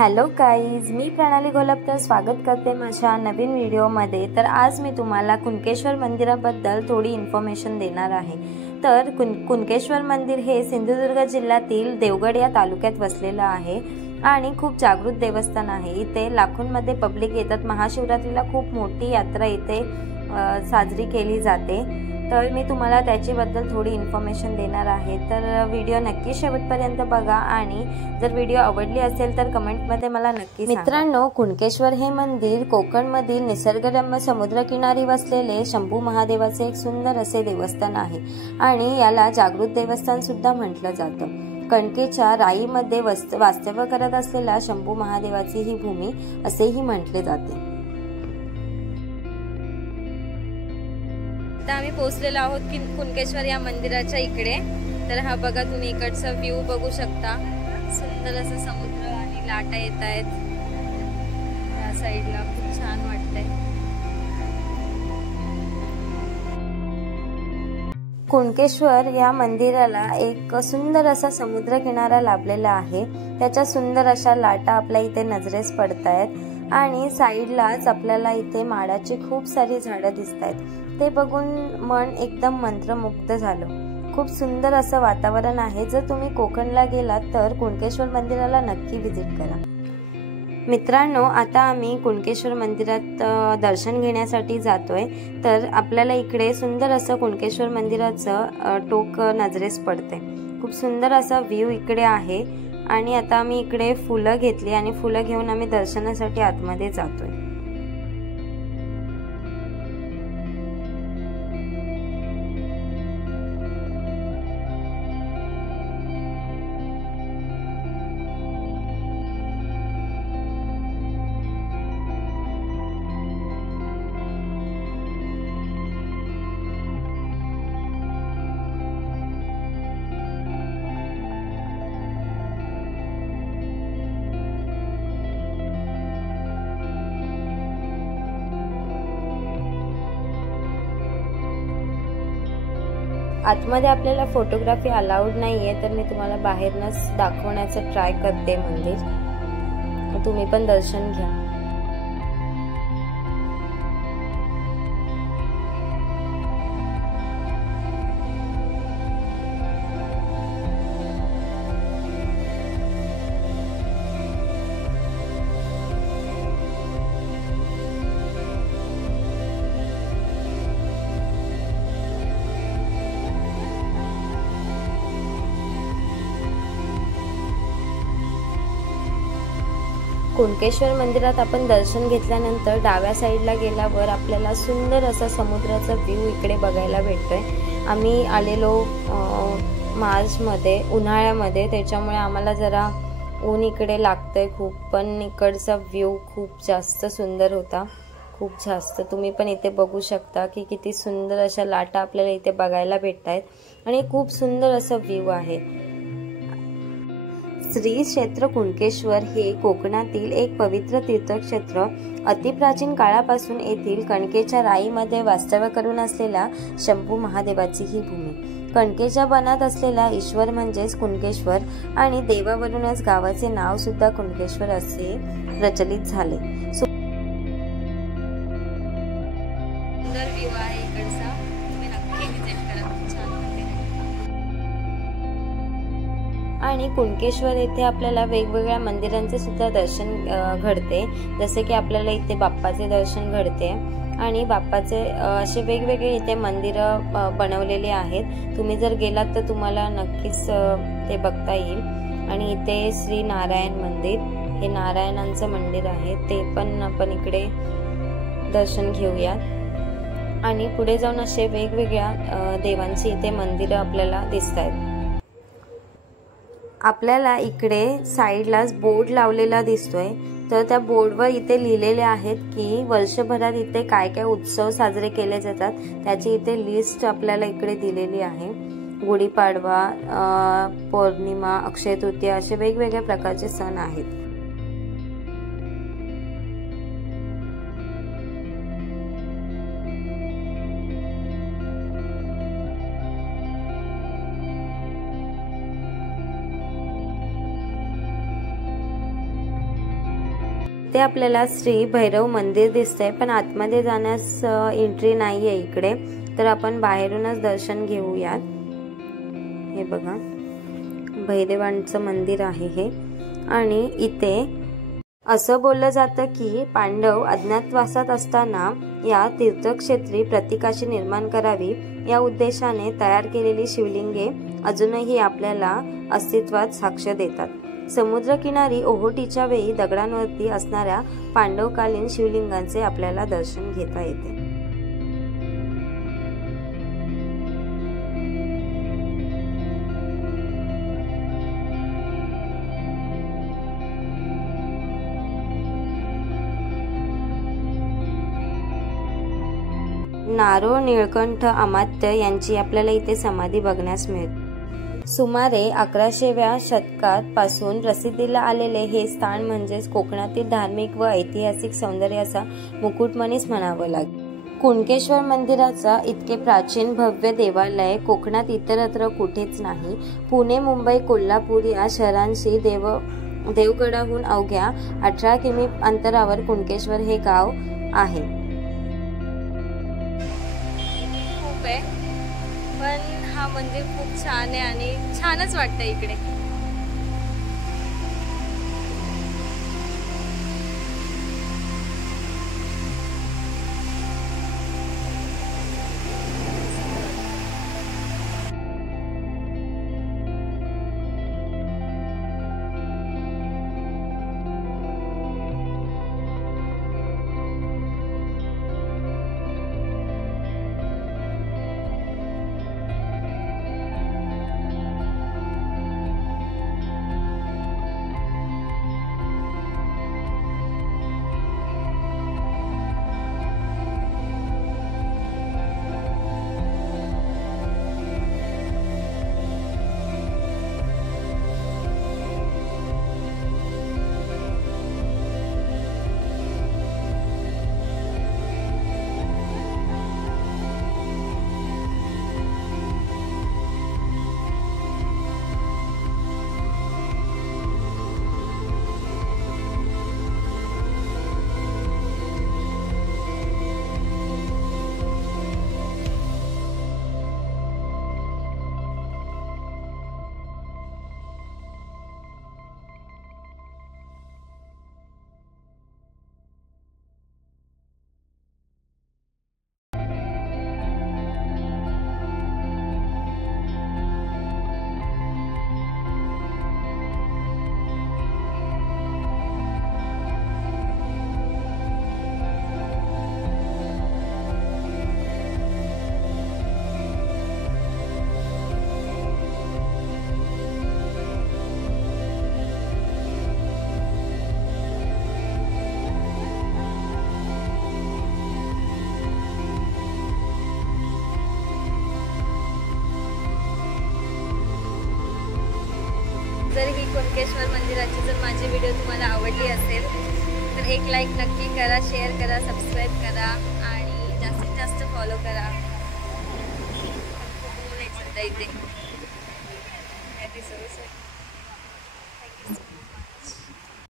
Hello guys, मी प्रणाली गोलपकर स्वागत करते माझ्या नवीन व्हिडिओमध्ये। तर आज मी तुम्हाला कुणकेश्वर मंदिराबद्दल थोडी इन्फॉर्मेशन देणार आहे। तर कुणकेश्वर मंदिर हे सिंधुदुर्ग जिल्ह्यातील देवगड या तालुक्यात वसलेलं आहे आणि खूप जागृत देवस्थान आहे। इथे लाखोंमध्ये पब्लिक येतात। महाशिवरात्रीला खूप मोठी यात्रा इथे साजरी केली जाते। तर मी तुम्हाला त्याच्याबद्दल थोडी इन्फॉर्मेशन देणार आहे। तर व्हिडिओ नक्की शेवटपर्यंत बघा आणि जर व्हिडिओ आवडली असेल तर कमेंटमध्ये मला नक्की सांगा। मित्रांनो, कुणकेश्वर हे मंदिर कोकणमधील निसर्गरम्य समुद्रकिनारी वसलेले शंभू महादेवाचे एक सुंदर असे देवस्थान आहे आणि याला जागृत देवस्थान सुद्धा म्हटलं जातं। कणकेच्या राईमध्ये वास्तव्य करत असलेल्या शंभू महादेवाची ही भूमी असेही म्हटले जाते। आता आम्ही पोहोचलेलो आहोत की कुणकेश्वर या मंदिराच्या इकडे। तर हा बघा, तुम्ही इकडचा व्ह्यू बघू शकता। सुंदर असं समुद्र आणि लाटा येत आहेत या साईडला, खूप छान वाटतंय। कुणकेश्वर या मंदिराला एक सुंदर असा समुद्र किनारा लाभलेला आहे। त्याच्या सुंदर अशा लाटा आपल्या इथे नजरेस पडतायत आणि साईडलाच आपल्याला इथे माडाची खूप सारी झाडं दिसतायत। ते बघून मन एकदम मंत्रमुग्ध झालं। खूप सुंदर असं वातावरण आहे। जर तुम्ही कोकणला गेलात तर कुणकेश्वर मंदिराला नक्की व्हिजिट करा। मित्रांनो, आता आम्ही कुणकेश्वर मंदिरात दर्शन घेण्यासाठी जातोय। तर आपल्याला इकडे सुंदर असं कुणकेश्वर मंदिराचं टोक नजरेस पडते। खूप सुंदर असा व्ह्यू इकडे आहे आणि आता आम्ही इकडे फुलं घेतली आणि फुलं घेऊन आम्ही दर्शनासाठी आतमध्ये जातोय। आतमध्ये आपल्याला फोटोग्राफी अलाउड नाहीये, तर मी तुम्हाला बाहेरनच दाखवण्याचा ट्राय करते मंदिर। तुम्ही पण दर्शन घ्या। कुणकेश्वर मंदिरात आपण दर्शन घेतल्यानंतर डाव्या साईडला गेल्यावर आपल्याला सुंदर असा समुद्राचा व्ह्यू इकडे बघायला भेटतोय। आम्ही आलेलो मार्चमध्ये, उन्हाळ्यामध्ये, त्याच्यामुळे आम्हाला जरा ऊन इकडे लागतंय खूप, पण इकडचा व्ह्यू खूप जास्त सुंदर होता, खूप जास्त। तुम्ही पण इथे बघू शकता की किती सुंदर अशा लाटा आपल्याला इथे बघायला भेटतायत आणि खूप सुंदर असं व्ह्यू आहे। श्री क्षेत्र कुणकेश्वर हे कोकणातील एक पवित्र तीर्थक्षेत्र अतिप्राचीन काळापासून येथील कणकेच्या राईमध्ये वास्तव्य करून असलेल्या शंभू महादेवाची ही भूमी। कणकेच्या बनात असलेला ईश्वर म्हणजेच कुणकेश्वर आणि देवावरूनच गावाचे नाव सुद्धा कुणकेश्वर असे प्रचलित झाले। सुंदर व्ह्यू आहे इकडचा, तुम्ही नक्की व्हिजिट करा, खूप छान वाटेल। आणि कुणकेश्वर येथे आपल्याला वेगवेगळ्या मंदिरांचे सुद्धा दर्शन घडते। जसे की आपल्याला इथे बाप्पाचे दर्शन घडते आणि बाप्पाचे असे वेगवेगळे इथे मंदिरं बनवलेले आहेत। तुम्ही जर गेलात तर तुम्हाला नक्कीच ते बघता येईल। आणि इथे श्री नारायण मंदिर, हे नारायणांचं मंदिर आहे, ते पण आपण इकडे दर्शन घेऊयात। आणि पुढे जाऊन असे वेगवेगळ्या देवांची इथे मंदिरं आपल्याला दिसत आहेत। आपल्याला इकडे साईडलाच बोर्ड लावलेला दिसतोय। तर त्या बोर्डवर इथे लिहिलेले आहेत की वर्षभरात इथे काय काय उत्सव साजरे केले जातात, त्याची इथे लिस्ट आपल्याला इकडे दिलेली आहे। गुढीपाडवा, पौर्णिमा, अक्षय तृतीया असे वेगवेगळ्या प्रकारचे सण आहेत। इथे आपल्याला श्री भैरव मंदिर दिसतंय, पण आतमध्ये जाण्यास एंट्री नाहीये इकडे, तर आपण बाहेरूनच दर्शन घेऊयात। हे बघा भैरवांचं मंदिर आहे हे। आणि इथे असं बोललं जातं की पांडव अज्ञातवासात असताना या तीर्थक्षेत्री प्रतिकाशी निर्माण करावी या उद्देशाने तयार केलेली शिवलिंगे अजूनही आपल्याला अस्तित्वात साक्ष देतात। समुद्रकिनारी ओहोटीच्या वेळी दगडांवरती असणाऱ्या पांडवकालीन शिवलिंगांचे आपल्याला दर्शन घेता येते। नारो नीळकंठ अमात्य यांची आपल्याला इथे समाधी बघण्यास मिळते। सुमारे 1100व्या शतकात पासून प्रसिद्धीला आलेले हे स्थान म्हणजेच कोकणातील धार्मिक व ऐतिहासिक सौंदर्याचा मुकुटमणीच म्हणावं लागेल। कुणकेश्वर मंदिराचा इतके प्राचीन भव्य देवालय कोकणात इतरत्र कुठेच नाही। पुणे, मुंबई, कोल्हापूर या शहरांशी देवगडाहून अवघ्या 18 किमी अंतरावर कुणकेश्वर हे गाव आहे। पण हा मंदिर खूप छान आहे आणि छानच वाटतं इकडे। जर ही कुणकेश्वर मंदिराची जर माझी व्हिडिओ तुम्हाला आवडली असेल तर एक लाईक नक्की करा, शेअर करा, सबस्क्राईब करा आणि जास्तीत जास्त फॉलो करा। खूप ऊन आहे सध्या इथे।